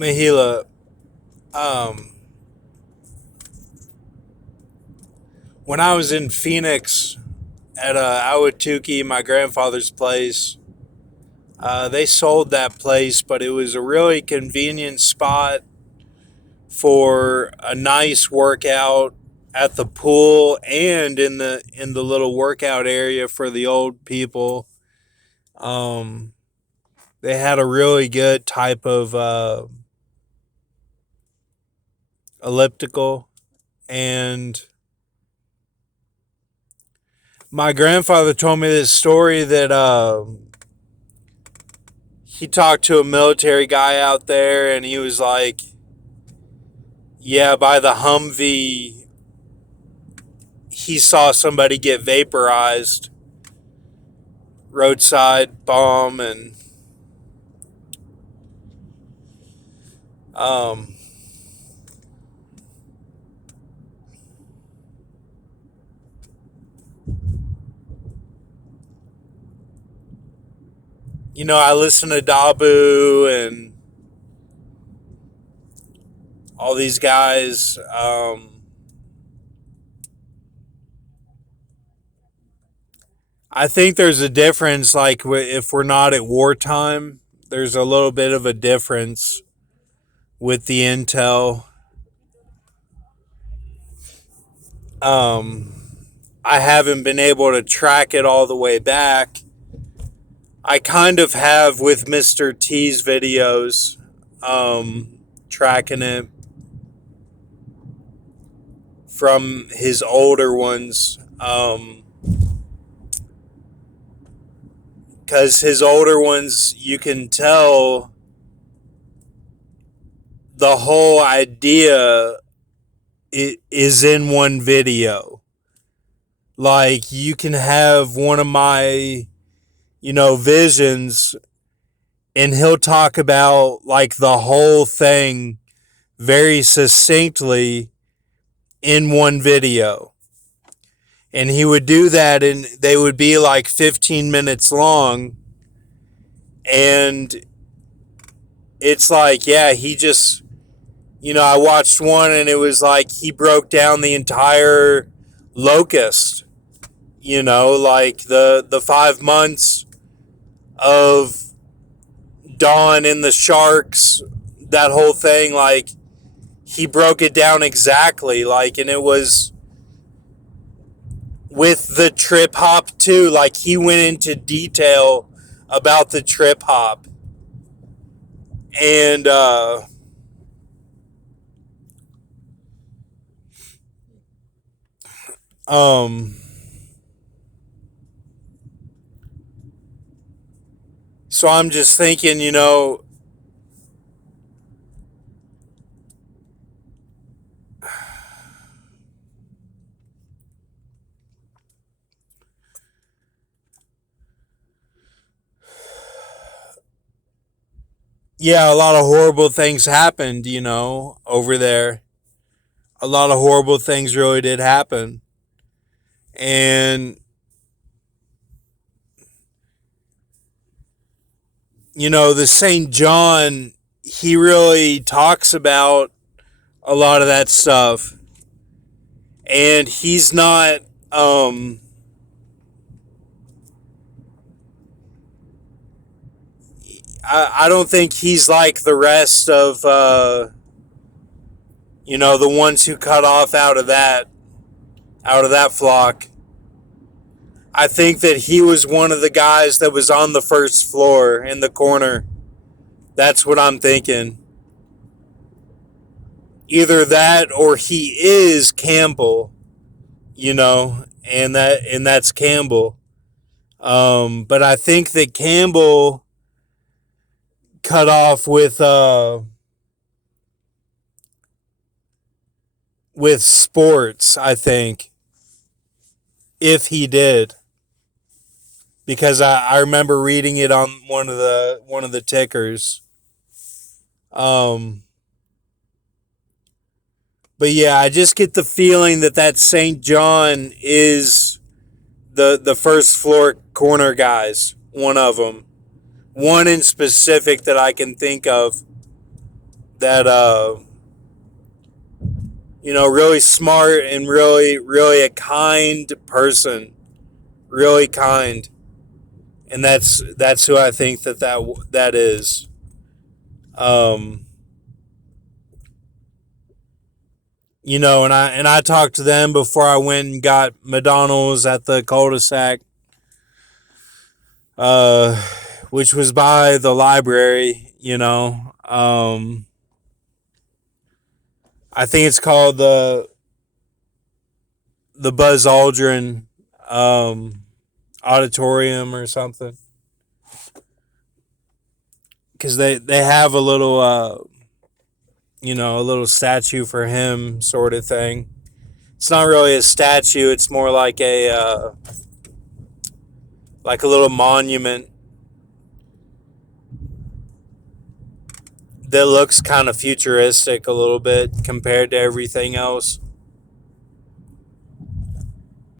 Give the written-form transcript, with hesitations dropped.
Mahila, um, when I was in Phoenix at Awatuki, my grandfather's place, they sold that place, but it was a really convenient spot for a nice workout at the pool and in the little workout area for the old people. Um, they had a really good type of elliptical, and my grandfather told me this story that he talked to a military guy out there, and he was like, "Yeah, by the Humvee, he saw somebody get vaporized, roadside bomb, and um, I listen to dahboo and all these guys. I think there's a difference. Like if we're not at wartime, there's a little bit of a difference with the intel. Um, I haven't been able to track it all the way back. I kind of have with Mr. T's videos, tracking it from his older ones. Because his older ones, you can tell the whole idea is in one video. Like, you can have one of my, visions, and he'll talk about, like, the whole thing very succinctly in one video. And he would do that, and they would be like 15 minutes long. And it's like, yeah, he just, I watched one, and it was like he broke down the entire locust, like the 5 months of Dawn and the sharks, that whole thing. Like, he broke it down exactly, like, and it was with the trip hop too. Like, he went into detail about the trip hop. And um so I'm just thinking, yeah, a lot of horrible things happened, over there. A lot of horrible things really did happen. And, the St. John, he really talks about a lot of that stuff. And he's not, I don't think he's like the rest of, the ones who cut off out of that flock. I think that he was one of the guys that was on the first floor in the corner. That's what I'm thinking. Either that or he is Campbell, and that's Campbell. But I think that Campbell cut off with sports, I think, if he did, because I remember reading it on one of the tickers. Um, but yeah, I just get the feeling that St. John is the first floor corner guys. One of them, one in specific that I can think of. that really smart and really a kind person, really kind, and that's who I think that is. Um, and I talked to them before I went and got McDonald's at the cul-de-sac, uh, which was by the library. I think it's called the Buzz Aldrin um, auditorium or something, because they have a little statue for him, sort of thing. It's not really a statue; it's more like a little monument that looks kind of futuristic a little bit compared to everything else.